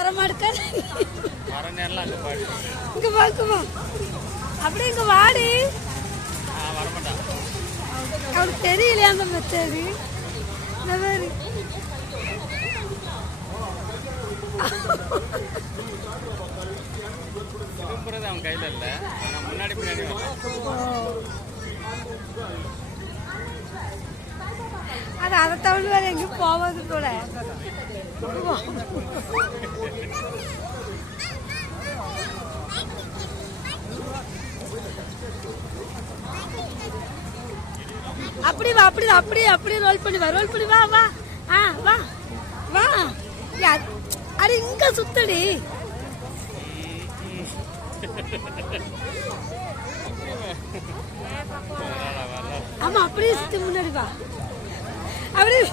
வரமாட்டேன். இங்க பாக்குமா அப்படியே இங்க வாடி. அவனுக்கு தெரியலையா அந்த மெத்தேடு? இந்த மாதிரி அவன் கையில இல்ல, முன்னாடி பின்னாடி அது அதை தவிர வேற எங்கேயும் போவது போல. அப்படி வா, அப்படி அப்படியே அப்படியே ரோல் பண்ணி வா, ரோல் பண்ணி வா வா. வா வா. அடி இங்க சுத்தடி. ஆமா அப்படியே சுத்தி முன்னாடி வா அப்படியே.